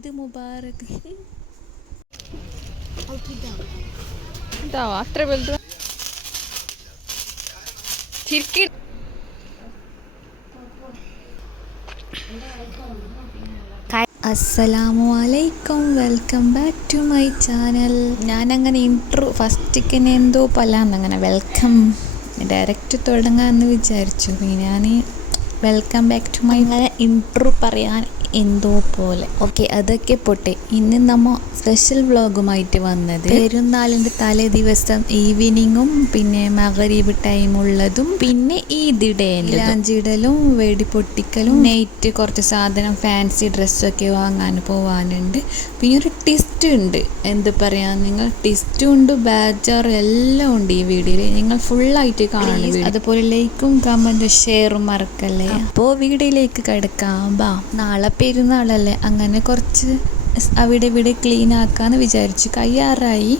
ഈദ് മുബാറക്. അത്ര വലുത് അസ്സലാമു അലൈക്കും, welcome back to my channel. ഞാനങ്ങനെ ഇൻട്രോ ഫസ്റ്റിക്ക് എന്തോ പലാന്നങ്ങനെ വെൽക്കം ഡയറക്റ്റ് തുടങ്ങാമെന്ന് വിചാരിച്ചു. പിന്നെ ഞാൻ വെൽക്കം ബാക്ക് ടു മൈ അങ്ങനെ ഇൻട്രോ പറയാൻ എന്തോ പോലെ. ഓക്കെ, അതൊക്കെ പോട്ടെ. ഇന്ന് നമ്മൾ സ്പെഷ്യൽ വ്ളോഗുമായിട്ട് വന്നത് പെരുന്നാളിൻ്റെ തലേ ദിവസം ഈവനിങ്ങും പിന്നെ മഗ്‌രിബ് ടൈമുള്ളതും പിന്നെ ഈദ് ലാഞ്ചിടലും വെടിപ്പൊട്ടിക്കലും നൈറ്റ് കുറച്ച് സാധനം ഫാൻസി ഡ്രസ്സൊക്കെ വാങ്ങാൻ പോവാനുണ്ട്. പിന്നെ ഒരു ട്വിസ്റ്റ് ഉണ്ട്, എന്ത് പറയാൻ, നിങ്ങൾ ട്വിസ്റ്റും ഉണ്ട് ബാജാറും എല്ലാം ഉണ്ട് ഈ വീഡിയോയിൽ. നിങ്ങൾ ഫുള്ളായിട്ട് കാണും. അതുപോലെ ലൈക്കും കമൻറ്റും ഷെയറും മറക്കല്ലേ. അപ്പോൾ വീഡിയോയിലേക്ക് കിടക്കാം. ബാ, നാളെ പെരുന്നാളല്ലേ, അങ്ങനെ കുറച്ച് അവിടെ ഇവിടെ ക്ലീൻ ആക്കാന്ന് വിചാരിച്ചു. കയ്യാറായി.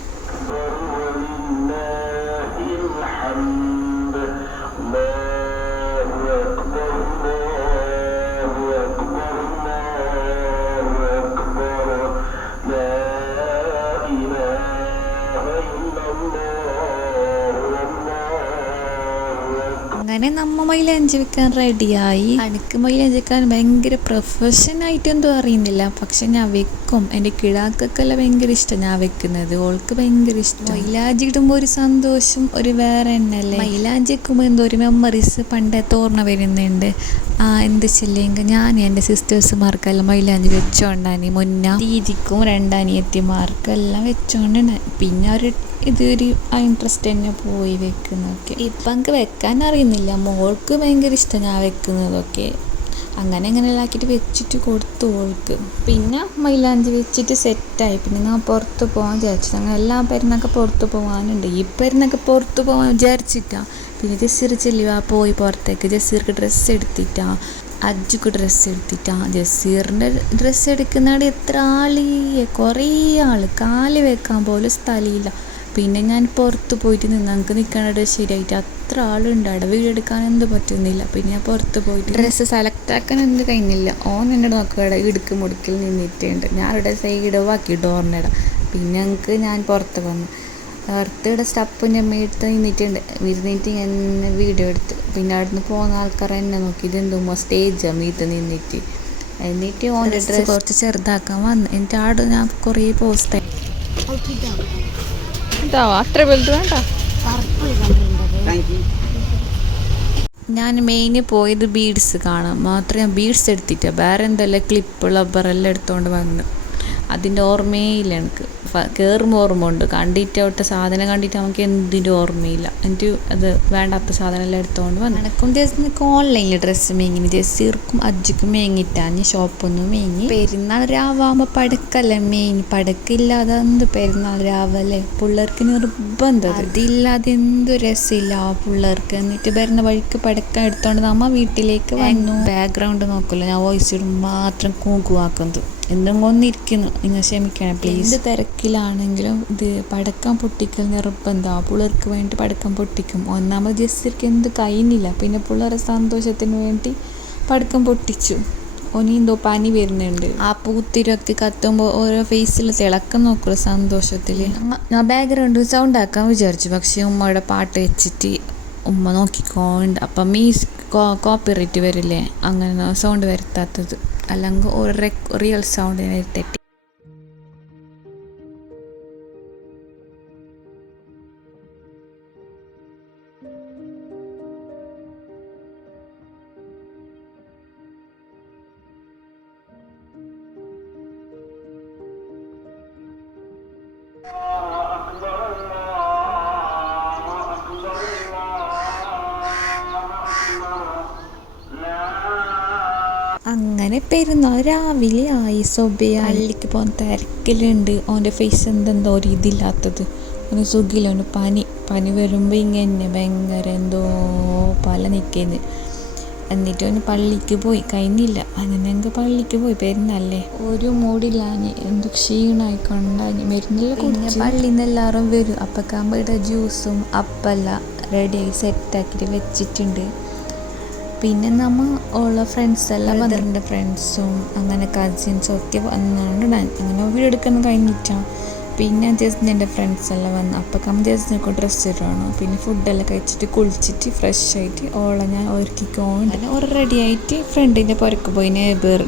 അങ്ങനെ നമ്മ മൈലാഞ്ചി വെക്കാൻ റെഡിയായി. എനിക്ക് മൈലാഞ്ചി വെക്കാൻ ഭയങ്കര പ്രൊഫഷനായിട്ട് എന്തോ അറിയുന്നില്ല, പക്ഷെ ഞാൻ വെക്കും. എൻ്റെ കിടാക്കൊക്കെല്ലാം ഭയങ്കര ഇഷ്ടം ഞാൻ വെക്കുന്നത്, ഓൾക്ക് ഭയങ്കര ഇഷ്ടം. മൈലാഞ്ചി ഇടുമ്പോൾ ഒരു സന്തോഷം ഒരു വേറെ തന്നെയല്ലേ. മൈലാഞ്ചി വെക്കുമ്പോൾ എന്തോ ഒരു മെമ്മറീസ് പണ്ടത്തെ ഓർമ്മ വരുന്നുണ്ട്. എന്ത് ചെല്ലെങ്കിൽ ഞാൻ എൻ്റെ സിസ്റ്റേഴ്സുമാർക്കെല്ലാം മൈലാഞ്ചി വെച്ചോണ്ടാണ് മുന്നേ. ദീദിക്കും രണ്ടനിയത്തിമാർക്കെല്ലാം വെച്ചോണ്ടാണ്. പിന്നെ ഇതൊരു ഇൻട്രസ്റ്റ് തന്നെ പോയി വെക്കുന്നതൊക്കെ. ഇപ്പം എനിക്ക് വെക്കാൻ അറിയുന്നില്ല, മോൾക്ക് ഭയങ്കര ഇഷ്ടം ഞാൻ വെക്കുന്നതൊക്കെ. അങ്ങനെ എല്ലാം ആക്കിയിട്ട് വെച്ചിട്ട് കൊടുത്തു ഓൾക്ക്. പിന്നെ മൈലാഞ്ചി വെച്ചിട്ട് സെറ്റായി. പിന്നെ ഞാൻ പുറത്ത് പോകാൻ വിചാരിച്ചു. അങ്ങനെ എല്ലാ പെരുന്നൊക്കെ പുറത്ത് പോകാനുണ്ട്. ഈ പെരുന്നൊക്കെ പുറത്ത് പോകാൻ വിചാരിച്ചിട്ടാ. പിന്നെ ജസീർ ചെല്ലുക പോയി പുറത്തേക്ക്. ജസീർക്ക് ഡ്രസ്സ് എടുത്തിട്ടാ, അജ്ജുക്ക് ഡ്രസ്സ് എടുത്തിട്ടാ. ജസീറിൻ്റെ ഡ്രസ്സ് എടുക്കുന്നവിടെ എത്ര കുറേ ആൾ, കാല് വെക്കാൻ പോലും സ്ഥലമില്ല. പിന്നെ ഞാൻ പുറത്ത് പോയിട്ട് ഞങ്ങൾക്ക് നിൽക്കാനായിട്ട് ശരിയായിട്ട് അത്ര ആളുണ്ട് അവിടെ, വീടെടുക്കാൻ എന്ത് പറ്റുന്നില്ല. പിന്നെ ഞാൻ പുറത്ത് പോയിട്ട് ഡ്രസ്സ് സെലക്ട് ആക്കാൻ എന്ത് കഴിഞ്ഞില്ല. ഓൻ എന്നോട് നോക്കുക ഇടുക്ക് മുടുക്കിൽ നിന്നിട്ടുണ്ട്. ഞാൻ അവിടെ സൈഡ് ആക്കി ഡോറിനിട. പിന്നെ ഞാൻ പുറത്ത് വന്നു. പുറത്തിവിടെ സ്റ്റപ്പിൻ്റെ മേടുത്ത് നിന്നിട്ടുണ്ട്. ഇരുന്നിട്ട് എന്നെ വീഡിയോ എടുത്ത്. പിന്നെ അവിടെ നിന്ന് പോകുന്ന ആൾക്കാർ എന്നെ നോക്കി, ഇതെന്തോ സ്റ്റേജാണ് മീത്ത് നിന്നിട്ട്. എന്നിട്ട് ഓൻ്റെ ഡ്രസ്സ് കുറച്ച് ചെറുതാക്കാൻ വന്നു. എന്നിട്ട് അവിടെ ഞാൻ കുറേ പോസ്റ്റ് അത്ര വലുത് വേണ്ട. ഞാൻ മെയിന് പോയത് ബീഡ്സ് കാണാൻ മാത്രമേ. ഞാൻ ബീഡ്സ് എടുത്തിട്ട് വേറെ എന്തെല്ലാം ക്ലിപ്പ് റബ്ബറെല്ലാം എടുത്തുകൊണ്ട് വന്നു. അതിൻ്റെ ഓർമ്മയേ ഇല്ല എനിക്ക്. കയറുമ്പോൾ ഓർമ്മ ഉണ്ട്, കണ്ടിട്ട് സാധനം കണ്ടിട്ട് നമുക്ക് എന്തിൻ്റെ ഓർമ്മയില്ല. എന്നിട്ട് അത് വേണ്ടാത്ത സാധനം എല്ലാം എടുത്തുകൊണ്ട് വന്നു. എനക്കും ജസ്റ്റ് ഓൺലൈനിൽ ഡ്രസ്സ് മേങ്ങിന്, ജസീർക്കും അജ്ജിക്കും മേങ്ങിട്ടാണ് ഷോപ്പൊന്നും മേങ്ങി. പെരുന്നാൾ രാവാകുമ്പോൾ പടക്കല്ലേ മെയിൻ. പടക്കില്ലാതെ എന്ത് പെരുന്നാൾ രാവല്ലേ, പിള്ളേർക്ക് നിർബന്ധം. അതില്ലാതെ എന്ത് രസമില്ല ആ പിള്ളേർക്ക്. എന്നിട്ട് വരുന്ന വഴിക്ക് പടക്കം എടുത്തോണ്ട് നമ്മ വീട്ടിലേക്ക് വന്നു. ബാക്ക്ഗ്രൗണ്ട് നോക്കില്ല, ഞാൻ വോയിസ് ഇടുമ്പോൾ മാത്രം കൂക്കുവാക്കുന്നത്. എന്തെങ്കിലും ഒന്നിരിക്കുന്നു, നിങ്ങൾ ക്ഷമിക്കണം പ്ലീസ്. എന്ത് തിരക്കിലാണെങ്കിലും ഇത് പടക്കം പൊട്ടിക്കൽ നിർബന്ധമാണ്. പിള്ളേർക്ക് വേണ്ടി പടക്കം പൊട്ടിക്കും. ഒന്നാമത് ജസീർക്ക് എന്ത് കഴിയുന്നില്ല, പിന്നെ പിള്ളേരെ സന്തോഷത്തിന് വേണ്ടി പടക്കം പൊട്ടിച്ചു. ഒനെന്തോ പനി വരുന്നുണ്ട്. ആ പൂത്തിരൊക്കെ കത്തുമ്പോൾ ഓരോ ഫേസിൽ തിളക്കം നോക്കുള്ളൂ സന്തോഷത്തിൽ. ഞാൻ ബാക്ക്ഗ്രൗണ്ട് സൗണ്ട് ആക്കാൻ വിചാരിച്ചു, പക്ഷേ ഉമ്മയുടെ പാട്ട് വെച്ചിട്ട് ഉമ്മ നോക്കിക്കോണ്ട്. അപ്പം കോപ്പിറൈറ്റ് വരില്ലേ, അങ്ങനെ സൗണ്ട് വരുത്താത്തത്. അല്ലെങ്കിൽ ഒരു റിയൽ സൗണ്ടിനെ തെറ്റി. അങ്ങനെ പെരുന്നാൾ രാവിലെ ആയി. സൊബിയ അള്ളിക്ക് പോകാൻ തിരക്കിലുണ്ട്. ഓൻ്റെ ഫേസ് എന്തെന്തോ ഒരു ഇതില്ലാത്തത്, ഒന്ന് സുഖില്ല, ഒന്ന് പനി വരുമ്പോൾ ഇങ്ങനെ ഭയങ്കര എന്തോ പല നിൽക്കുന്നു. എന്നിട്ട് ഒന്ന് പള്ളിക്ക് പോയി, കഴിഞ്ഞില്ല. അങ്ങനെ പള്ളിക്ക് പോയി. പെരുന്നല്ലേ ഒരു മൂടില്ലാഞ്ഞ് എന്തോ ക്ഷീണമായിക്കൊണ്ടാഞ്ഞ് മരുന്നെല്ലാം കുടിച്ച്. പള്ളിയിൽ നിന്ന് എല്ലാവരും വരും. അപ്പൊക്കാകുമ്പോൾ ഇവിടെ ജ്യൂസും അപ്പെല്ലാം റെഡിയായി സെറ്റാക്കിയിട്ട് വെച്ചിട്ടുണ്ട്. പിന്നെ നമ്മൾ ഉള്ള ഫ്രണ്ട്സ് എല്ലാം ബ്രദറിൻ്റെ ഫ്രണ്ട്സും അങ്ങനെ കസിൻസും ഒക്കെ വന്നുകൊണ്ട് അങ്ങനെ വീഡിയോ എടുക്കാൻ കഴിഞ്ഞിട്ടാണ്. പിന്നെ ജസ്റ്റിൻ്റെ ഫ്രണ്ട്സ് എല്ലാം വന്നു. അപ്പം ജസ്റ്റിനൊക്കെ ഡ്രസ്സ് ഇടണം. പിന്നെ ഫുഡെല്ലാം കഴിച്ചിട്ട് കുളിച്ചിട്ട് ഫ്രഷ് ആയിട്ട് ഓളെ ഞാൻ ഒരുക്കിക്കൊണ്ട് ഓരോ റെഡി ആയിട്ട് ഫ്രണ്ടിൻ്റെ പുറക്ക് പോയി.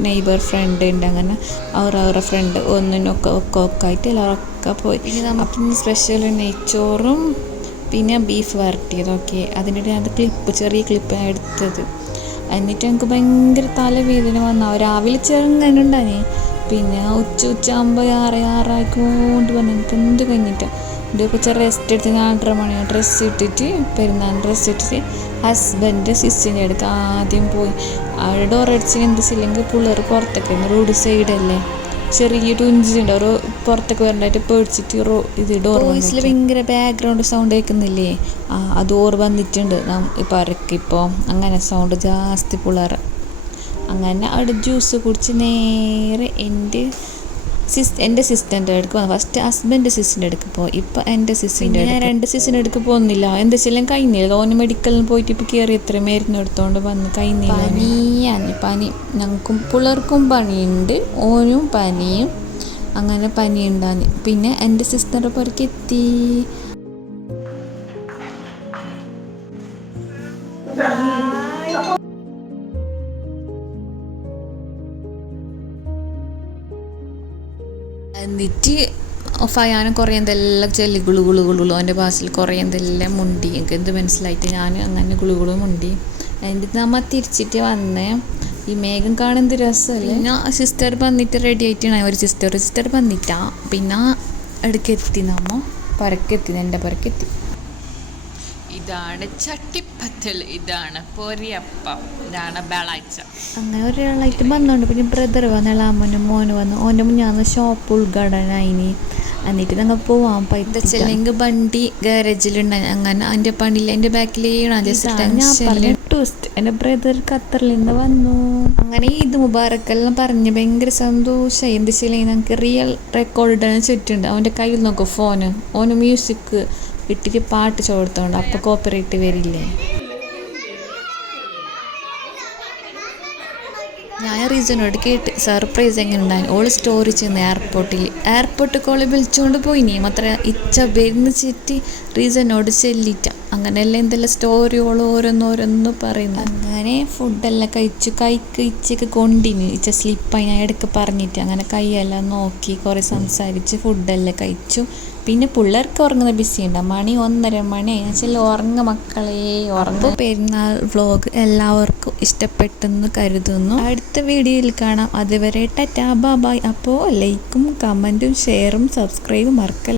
നെയ്ബർ ഫ്രണ്ട് ഉണ്ട്. അങ്ങനെ അവരുടെ ഫ്രണ്ട് ഒക്കെ ആയിട്ട് എല്ലാവരൊക്കെ പോയി. പിന്നെ നമുക്ക് സ്പെഷ്യൽ നെയ്ച്ചോറും പിന്നെ ബീഫ് വരട്ടിയതൊക്കെ അതിൻ്റെ അത് ചെറിയ ക്ലിപ്പാണ് എടുത്തത്. എന്നിട്ട് എനിക്ക് ഭയങ്കര തലവേദന വന്നു. രാവിലെ ചെറുങ്ങനെ ഉണ്ടായി. പിന്നെ ഉച്ചയാകുമ്പോൾ ആറായിക്കൊണ്ട് വന്നു. എനിക്ക് എന്ത് കഴിഞ്ഞിട്ടാണ് ഇതൊക്കെ ചെറിയ റെസ്റ്റ് എടുത്ത് 4:30 മണിയാണ് ഡ്രസ്സ് ഇട്ടിട്ട് പെരുന്നാൾ ഡ്രസ്സ് ഇട്ടിട്ട് ഹസ്ബൻഡ് സിസ്റ്ററിൻ്റെ അടുത്ത് ആദ്യം പോയി. അവിടെ ഡോറടിച്ച് എന്തില്ലെങ്കിൽ പിള്ളേർ പുറത്തൊക്കെ റോഡ് സൈഡല്ലേ, ചെറിയ ട്വിൻസുണ്ട്. അവർ പുറത്തൊക്കെ വരണ്ടായിട്ട് പേടിച്ചിട്ട് ഇത് ഡോർ വോയിസിൽ ഭയങ്കര ബാക്ക്ഗ്രൗണ്ട് സൗണ്ട് കേൾക്കുന്നില്ലേ, ആ ഡോർ വന്നിട്ടുണ്ട് ഇപ്പോൾ അങ്ങനെ സൗണ്ട് ജാസ്തി പിള്ളേർ. അങ്ങനെ അവിടെ ജ്യൂസ് കുടിച്ച് നേരെ എൻ്റെ സിസ്റ്ററിൻ്റെ അടുക്ക് പോകുന്നു. ഫസ്റ്റ് ഹസ്ബൻഡ് സിസ്റ്ററിൻ്റെ അടുക്ക് പോകും. ഇപ്പം എൻ്റെ സിസ്റ്ററിൻ്റെ ഞാൻ 2 സിസ്റ്ററിൻ്റെ അടുക്ക് പോകുന്നില്ല. എന്താ വെച്ചാൽ കഴിഞ്ഞില്ല. ഓന് മെഡിക്കലിന് പോയിട്ട് ഇപ്പോൾ കയറി എത്ര മരുന്ന് എടുത്തോണ്ട് വന്ന് കഴിഞ്ഞില്ല. പനി ഞങ്ങൾക്കും പിള്ളേർക്കും പനിയുണ്ട്, ഓനും പനിയും. അങ്ങനെ പനി ഉണ്ടാകും. പിന്നെ എൻ്റെ സിസ്റ്ററിൻ്റെ പുറക്ക് എത്തി. എന്നിട്ട് ഫയാനും കുറേ എന്തെല്ലാം ചെല്ലി ഗുളുഗുളു അവൻ്റെ ഭാഷയിൽ കുറേ എന്തെല്ലാം മുണ്ടി. എനിക്ക് എന്ത് മനസ്സിലായിട്ട് ഞാൻ അങ്ങനെ ഗുളുഗുളു മുണ്ടി. എന്നിട്ട് നമ്മൾ തിരിച്ചിട്ട് വന്നേ. ഈ മേഘം കാണുന്നത് രസമല്ലേ. പിന്നെ സിസ്റ്റർ വന്നിട്ട് റെഡി ആയിട്ടാണ്. ഒരു സിസ്റ്റർ വന്നിട്ടാ പിന്നെ ഇടയ്ക്കെത്തി. നമ്മൾ പുറക്കെത്തി, എൻ്റെ പുറക്കെത്തി. ഇതാണ് ചട്ടിപ്പത്തൽ, ഇതാണ് പൊരിയപ്പം, ഇതാണ് ബളാഴ്ച. അങ്ങനെ ഒരാളായിട്ട് വന്നോണ്ട് പിന്നെ ബ്രദർ വന്ന് എളാമനും മോന് വന്നു. ഓൻ്റെ മുന്നേ ഷോപ്പ് ഉദ്ഘാടനമായിനി. എന്നിട്ട് ഞങ്ങൾ പോവാൻ പറ്റില്ലെങ്കിൽ വണ്ടി ഗാരേജിലുണ്ടായി. അങ്ങനെ എൻ്റെ പണിയിൽ എൻ്റെ ബാക്കിലാണ് ട്വിസ്റ്റ്. എൻ്റെ ബ്രദർ ഖത്തറിൽ നിന്ന് വന്നു. അങ്ങനെ ഈദ് മുബാറക്കെല്ലാം പറഞ്ഞ് ഭയങ്കര സന്തോഷമായി. എന്ത് വെച്ചാൽ ഞങ്ങൾക്ക് റിയൽ റെക്കോർഡ് ചുറ്റുണ്ട്. അവൻ്റെ കയ്യിൽ നോക്കും ഫോണ്. ഓന് മ്യൂസിക് ഇട്ടിട്ട് പാട്ട് ചോദിത്തോണ്ട് അപ്പോൾ കോപ്പറേറ്റ് വരില്ലേ. ഞാൻ റീസണോട് കേട്ട് സർപ്രൈസ് എങ്ങനെ ഉണ്ടായി. ഓള് സ്റ്റോറി ചെയ്യുന്ന എയർപോർട്ട് കോളി വിളിച്ചുകൊണ്ട് പോയിനി. മാത്രം ഇച്ച വരുന്ന ചുറ്റി റീസണോട് ചെല്ലിട്ട. അങ്ങനെയെല്ലാം എന്തെല്ലാം സ്റ്റോറി ഓള് ഓരോന്നോരോന്ന് പറയുന്നു. അങ്ങനെ ഫുഡെല്ലാം ഇച്ചൊക്കെ കൊണ്ടിനി. ഇച്ച സ്ലിപ്പായി ഞാൻ ഇടയ്ക്ക് പറഞ്ഞിട്ട് അങ്ങനെ കൈയെല്ലാം നോക്കി കുറേ സംസാരിച്ച് ഫുഡെല്ലാം കഴിച്ചു. പിന്നെ പിള്ളേർക്ക് ഉറങ്ങുന്ന ബിസി ഉണ്ടാവും. 1:30 മണി എന്നുവെച്ചാൽ ഉറങ്ങ മക്കളെ ഉറങ്ങും. പെരുന്നാൾ വ്ളോഗ് എല്ലാവർക്കും ഇഷ്ടപ്പെട്ടെന്ന് കരുതുന്നു. അടുത്ത വീഡിയോയിൽ കാണാം. അതുവരെ ടാറ്റാ ബൈ. അപ്പോൾ ലൈക്കും കമൻറ്റും ഷെയറും സബ്സ്ക്രൈബും മറക്കല്ല.